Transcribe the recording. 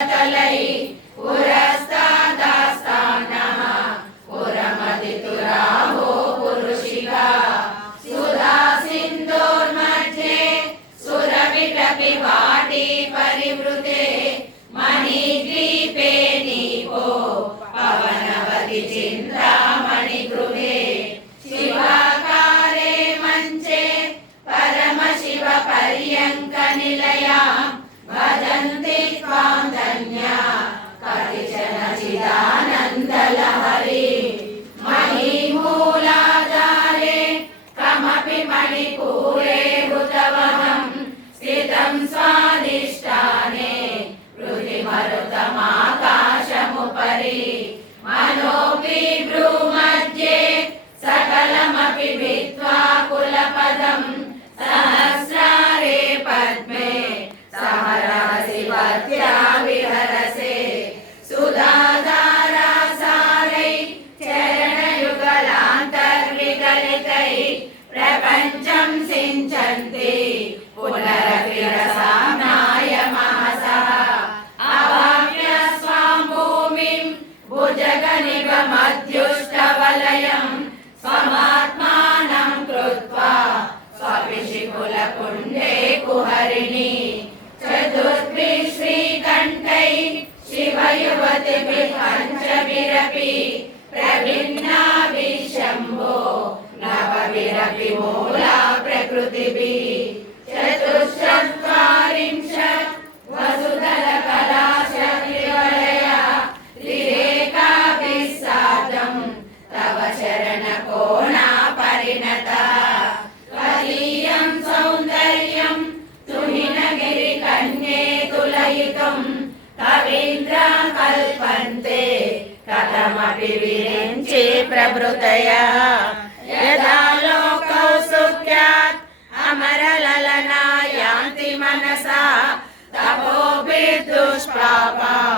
तलै पुरस्तादास्तानः पुरमदितुराहो पुरुषिका सुधा सिन्धोर्मध्ये सुरविटपि वाटी परिवृते मणिद्वीपे नीपो पवनवति चिन्तामणि गृहे शिवाकारे मञ्चे परमशिव पर्यङ्क निलया भजन्ति त्वां धन्या कतिचन चिदानन्दलहरी मणिमूलाधारे कमपि मणिपूरे हृतवहं स्थितं स्वाधिष्ठाने हृदिमरुतमाकाशमुपरि मनोऽपि भ्रूमध्ये सकलमपि भित्त्वा कुलपदं सहस्रारे पद्मे सहरसिवत्या विहरसे सुधाधारासारै चरणयुगलान्तर्विगलितै प्रपञ्चं सिञ्चन्ति पुनरपि रसाम्नाय महसः अवाप्य स्वां भूमिं भुजगनिगमध्युष्टवलयं स्वमात्मानं कृत्वा स्वपिशिकुलकुण्डे कुहरिणी चतुर्भिः श्रीकण्ठैः शिवयुवतिभिः पञ्चभिरपि प्रभिन्नाभिः शम्भो नवभिरपि मूला प्रकृतिभिः चतुश्चत्वारिंशत् वसुधरकलाशक्तिवलया त्रिरेकाभिः सार्धं तव चरणकोणा परिणता त्वदीयं सौन्दर्यं तुहिनगिरिकन्ये तुलयितुं कवीन्द्रा कल्पन्ते कथमपि विरिञ्चि प्रभृतयः यदा लोकौ सुख्यात् अमरललना यान्ति मनसा तपोभिर्दुष्प्रापाम्